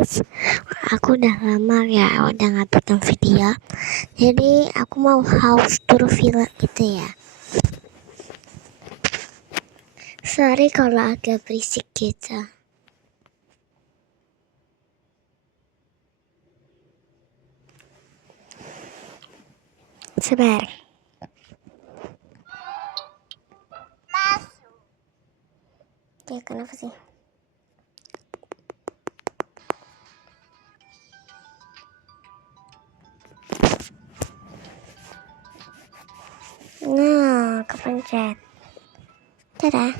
guys, aku udah lama ya udah nggak bikin video, jadi aku mau house tour villa gitu ya. Sorry kalau agak berisik gitu. Sebentar. Ya kenapa sih? Nah, kepencet. Dadah.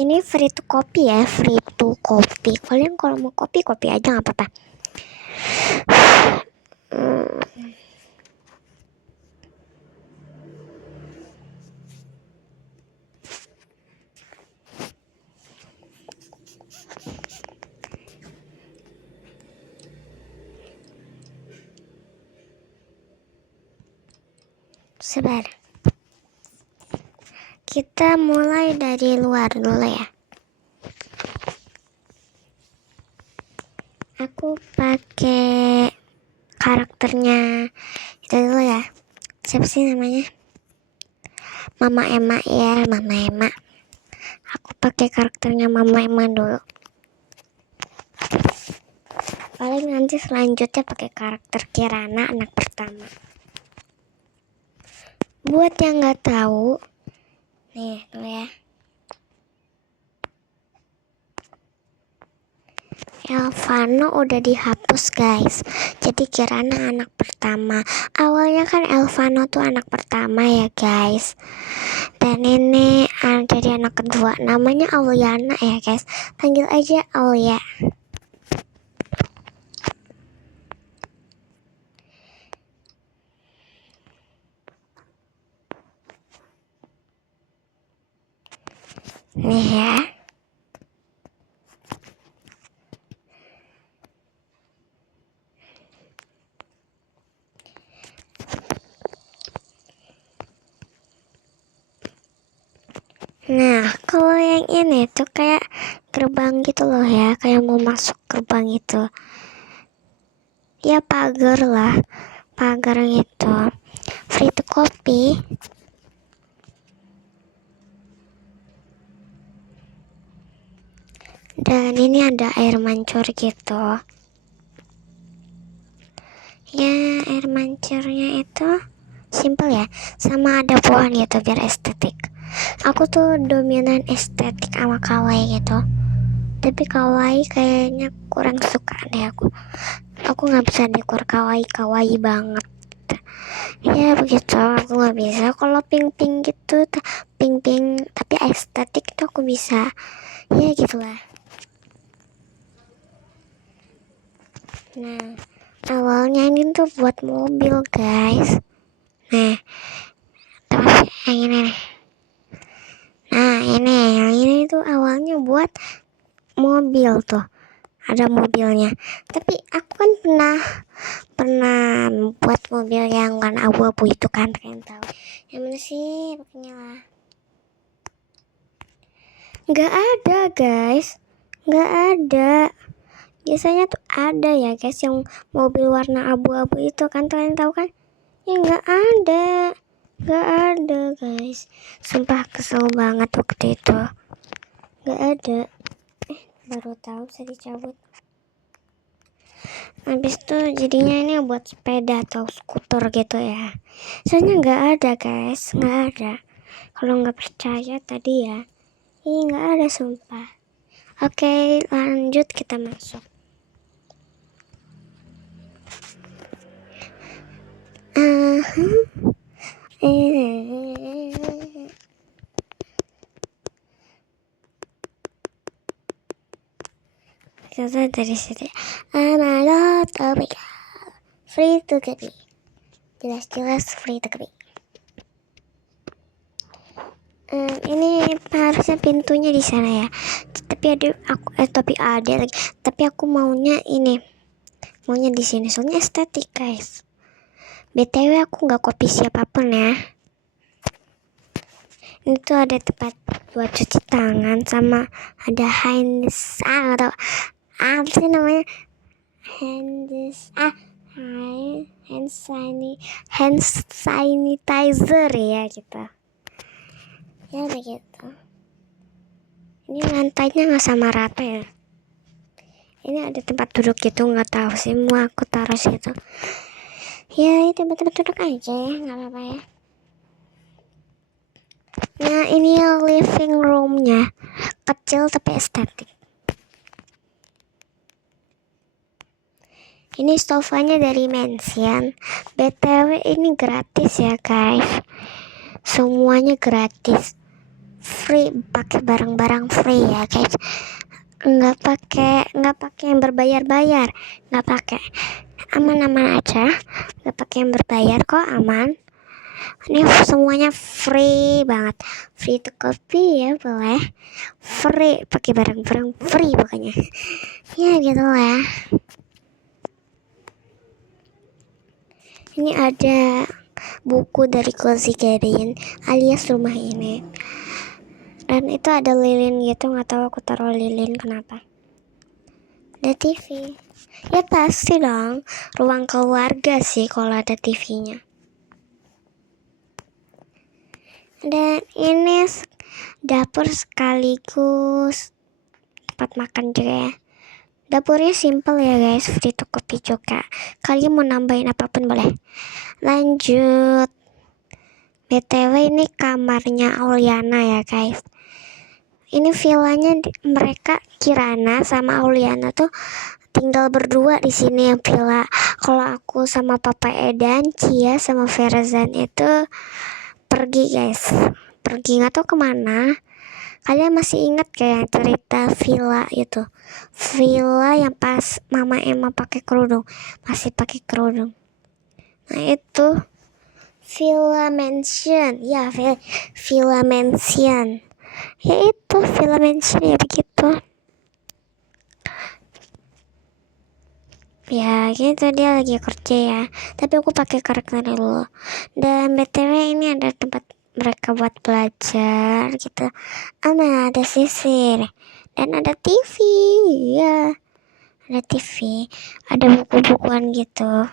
Ini free to copy ya, free to copy. Kalian kalau mau copy aja nggak apa-apa. Sebentar. Kita mulai dari luar dulu ya. Aku pakai karakternya itu dulu ya. Siapa sih namanya? Mama Emma ya, Mama Emma. Aku pakai karakternya Mama Emma dulu. Paling nanti selanjutnya pakai karakter Kirana, anak pertama. Buat yang nggak tahu, nih tuh ya. Elvano udah dihapus guys. Jadi Kirana anak pertama. Awalnya kan Elvano tuh anak pertama ya guys. Dan ini jadi anak kedua. Namanya Auliana ya guys. Panggil aja Aulia. Nih ya. Nah, kalau yang ini tuh kayak gerbang gitu loh ya, kayak mau masuk gerbang itu. Ya pagar lah, pagar gitu. Free to copy. Dan ini ada air mancur gitu. Ya, air mancurnya itu simple ya, sama ada pohon gitu biar estetik. Aku tuh dominan estetik sama kawaii gitu. Tapi kawaii kayaknya kurang suka deh aku. Aku nggak bisa dekor kawaii banget. Ya begitu, aku nggak bisa. Kalau pink gitu, pink tapi estetik tuh aku bisa. Ya gitulah. Nah, awalnya ini tuh buat mobil guys. Nah, terus yang ini nih. Nah, yang ini tuh awalnya buat mobil tuh. Ada mobilnya. Tapi aku kan pernah buat mobil yang warna abu-abu itu kan, kalian tahu. Yang mana sih pakainya lah? Nggak ada guys. Nggak ada. Biasanya tuh ada ya guys yang mobil warna abu-abu itu kan, kalian tahu kan? Ya nggak ada guys. Sumpah kesel banget waktu itu. Nggak ada. Baru tahu bisa dicabut. Habis itu jadinya ini buat sepeda atau skuter gitu ya. Soalnya nggak ada guys, nggak ada. Kalau nggak percaya tadi ya, nggak ada sumpah. Oke, lanjut kita masuk. Kita dari sini. Amalot free to copy. Jelas free to copy. Ini harusnya pintunya di sana ya. Tapi aku maunya ini. Maunya di sini. Soalnya estetik guys. BTW aku nggak copy siapapun ya. Ini tuh ada tempat buat cuci tangan sama ada atau apa sih namanya, hand sanitizer ya gitu ya, begitu. Ini lantainya nggak sama rata ya. Ini ada tempat duduk gitu, nggak tahu sih mau aku taruh situ. Ya tempat-tempat duduk aja ya, nggak apa-apa ya. Nah ini living roomnya, kecil tapi estetik. Ini sofanya dari Mansion. BTW ini gratis ya guys. Semuanya gratis. Free, pakai barang-barang free ya guys. Nggak pakai yang berbayar-bayar. Nggak pakai. Aman-aman aja. Nggak pakai yang berbayar kok, aman. Ini semuanya free banget. Free to copy ya boleh. Free, pakai barang-barang free pokoknya. Ya gitu lah. Ini ada buku dari Cozy Garden alias rumah ini. Dan itu ada lilin gitu, nggak tahu aku taruh lilin kenapa. Ada TV. Ya pasti dong, ruang keluarga sih kalau ada TV-nya. Dan ini dapur sekaligus tempat makan juga ya. Dapurnya simple ya guys, free to copy juga. Kalian mau nambahin apapun boleh. Lanjut. BTW ini kamarnya Auliana ya guys. Ini villanya mereka, Kirana sama Auliana tuh tinggal berdua di sini yang villa. Kalau aku sama Papa Edan, Cia sama Ferazan itu pergi guys. Pergi nggak tahu kemana. Kalian masih ingat kayak cerita villa itu? Villa yang pas Mama Emma pakai kerudung, masih pakai kerudung. Nah itu Villa Mansion, ya Villa Mansion. Ya itu Villa Mansion ya begitu. Ya gitu dia lagi kerja ya. Tapi aku pakai karakter dulu. Dan BTW ini ada tempat mereka buat belajar gitu. Ada sisir dan ada TV ya, ada TV, ada buku-bukuan gitu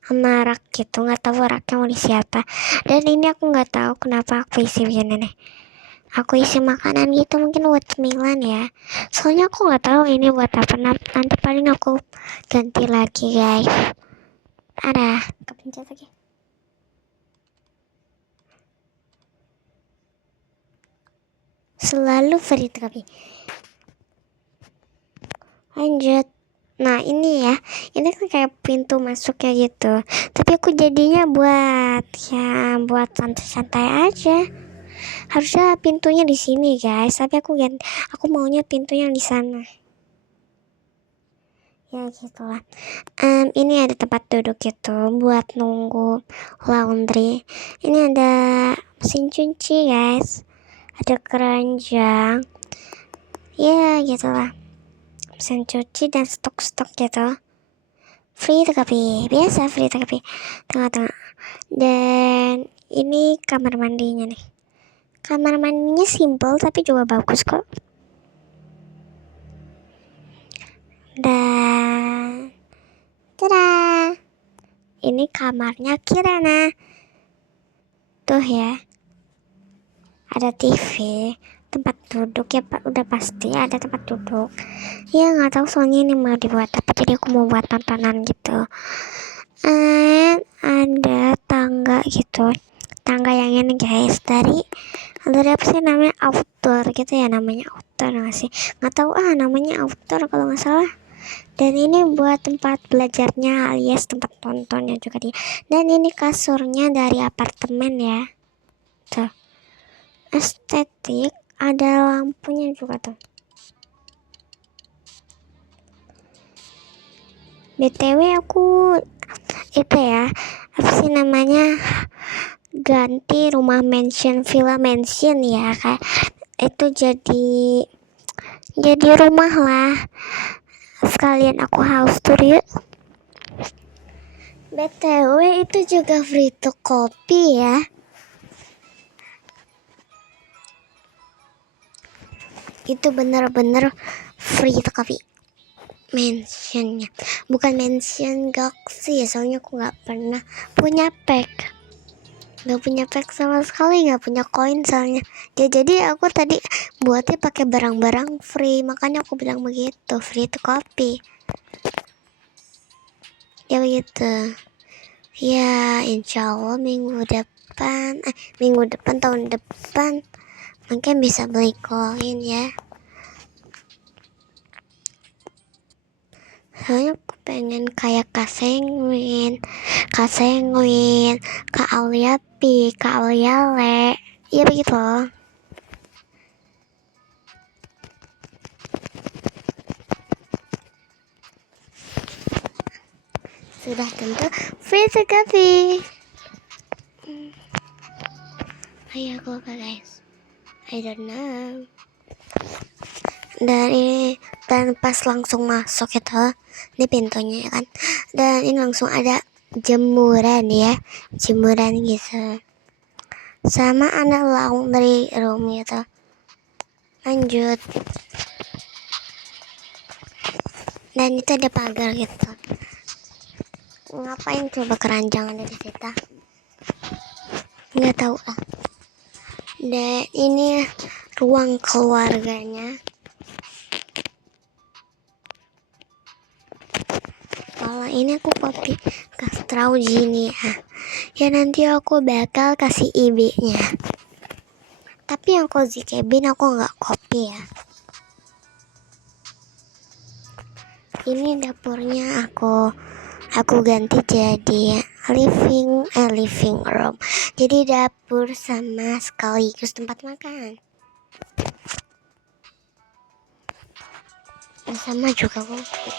sama rak gitu, nggak tahu raknya mau diisi apa. Dan ini aku nggak tahu kenapa aku isi begini nih, aku isi makanan gitu, mungkin buat cemilan ya, soalnya aku nggak tahu ini buat apa. Nanti paling aku ganti lagi guys. Ada kepencet lagi. Selalu free tapi. Lanjut. Nah ini ya, ini kan kayak pintu masuknya gitu. Tapi aku jadinya buat santai-santai aja. Harusnya pintunya di sini guys, tapi aku maunya pintunya di sana. Ya gitulah. Ini ada tempat duduk gitu buat nunggu laundry. Ini ada mesin cuci guys. Ada keranjang. Ya gitulah. Mesin cuci dan stok-stok gitu. Free tapi biasa free tapi tengah-tengah. Dan ini kamar mandinya nih. Kamar mandinya simple tapi juga bagus kok. Dan tada, ini kamarnya Kirana. Tuh ya, ada TV, tempat duduk ya Pak, udah pasti ada tempat duduk. Ya nggak tahu soalnya ini mau dibuat apa, jadi aku mau buat tontonan gitu. Ada tangga gitu, tangga yang ini guys, dari apa sih namanya, outdoor gitu ya, namanya outdoor nggak sih, nggak tahu namanya outdoor kalau nggak salah. Dan ini buat tempat belajarnya alias tempat tontonnya juga dia. Dan ini kasurnya dari apartemen ya, tuh estetik, ada lampunya juga tuh. BTW aku itu ya, apa sih namanya, ganti rumah mansion, villa mansion ya, kayak itu jadi rumah lah, sekalian aku house tour yuk. BTW itu juga free to copy ya. Itu bener-bener free tapi mentionnya bukan mention Galaxy ya, soalnya aku nggak pernah punya pack, nggak punya pack sama sekali, nggak punya koin soalnya ya. Jadi aku tadi buatnya pakai barang-barang free, makanya aku bilang begitu, free itu kopi ya begitu ya. Insya Allah minggu depan tahun depan mungkin bisa beli koin ya, soalnya aku pengen kayak Kak Sengwin, Kak Aliapi, Kak Aliale, ya begitu loh. Sudah tentu free to coffee. Ayo aku apa guys, I don't know. Dan pas langsung masuk itu, ini pintunya ya kan, dan ini langsung ada jemuran ya, jemuran gitu, sama ada laundry room gitu. Lanjut, dan itu ada pagar gitu. Ngapain coba keranjang ada di situ, nggak tahu ah. Dan ini ruang keluarganya. Kalau ini aku kopi kastrau gini ya, nanti aku bakal kasih IB-nya. Tapi yang cozy cabin aku nggak kopi ya. Ini dapurnya aku ganti jadi living room. Jadi dapur sama sekaligus tempat makan. Sama juga kopi.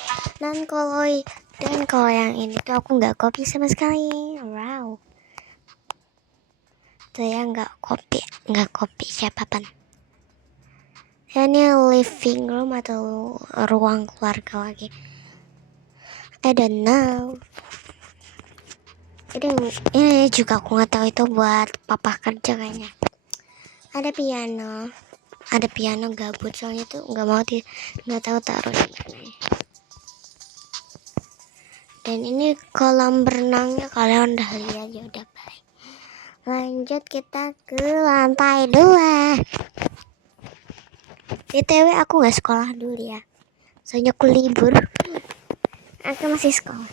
Dan kalau yang ini tuh aku nggak kopi sama sekali. Wow. Tuh ya, nggak kopi siapapun. Ya, ini living room atau ruang keluarga lagi, I don't know. Ini juga aku nggak tahu, itu buat papa kerja kayaknya. Ada piano gabut soalnya tuh nggak tahu taruh di mana. Dan ini kolam berenangnya, kalian udah lihat ya, udah baik. Lanjut kita ke lantai 2. BTW aku nggak sekolah dulu ya, soalnya aku libur. Aku masih sekolah.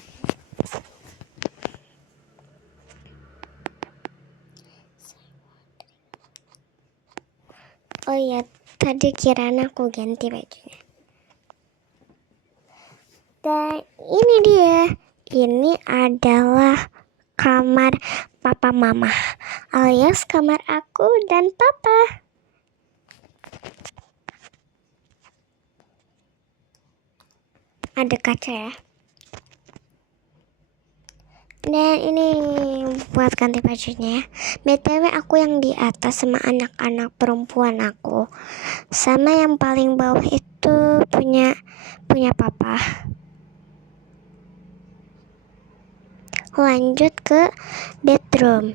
Oh iya, tadi kirana aku ganti bajunya. Dan ini dia, ini adalah kamar papa mama, alias kamar aku dan papa. Ada kaca ya. Dan ini buat ganti bajunya ya. BTW aku yang di atas sama anak-anak perempuan aku, sama yang paling bawah itu punya papa. Lanjut ke bedroom.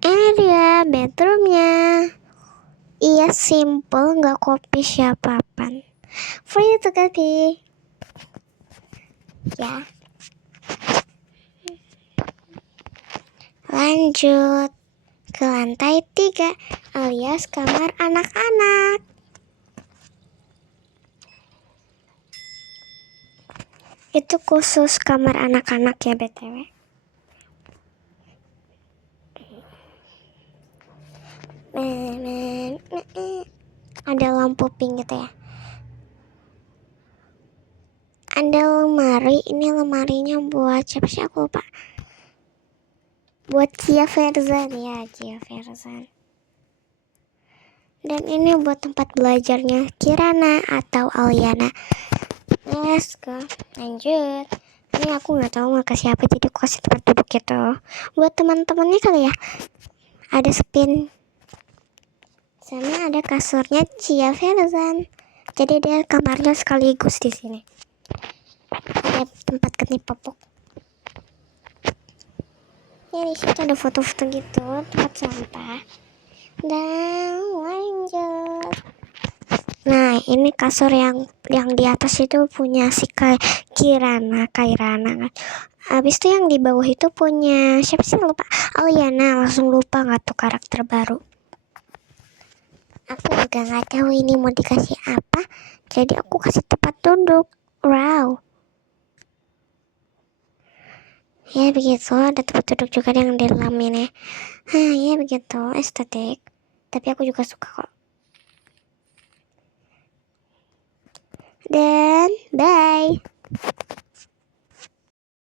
Ini dia bedroomnya. Iya, simple, nggak kopi siapapun. Free to kopi ya. Lanjut ke lantai 3 alias kamar anak-anak. Itu khusus kamar anak-anak ya BTW. Ada lampu pink gitu ya. Ada lemari, ini lemarinya buat siapa sih, aku lupa. Buat Cia Ferzan ya, Cia Ferzan. Dan ini buat tempat belajarnya Kirana atau Aliana. Let's go. Lanjut. Ini aku nggak tahu mau kasih apa, jadi aku kasih tempat duduk gitu. Buat teman-temannya kali ya. Ada spin. Sama ada kasurnya Cia Ferzan. Jadi dia kamarnya sekaligus di sini. Ada tempat ketip popok. Ya, di situ ada foto-foto gitu, tempat sampah. Dan lanjut. Nah, ini kasur yang di atas itu punya si Kairana kan. Habis itu yang di bawah itu punya siapa sih, lupa. Oh iya, nah langsung lupa nggak tuh karakter baru. Aku juga nggak tahu ini mau dikasih apa. Jadi aku kasih tempat duduk. Wow. Ya begitu, ada tempat duduk juga yang di dalam ini. Ya begitu, estetik. Tapi aku juga suka kok. Dan bye.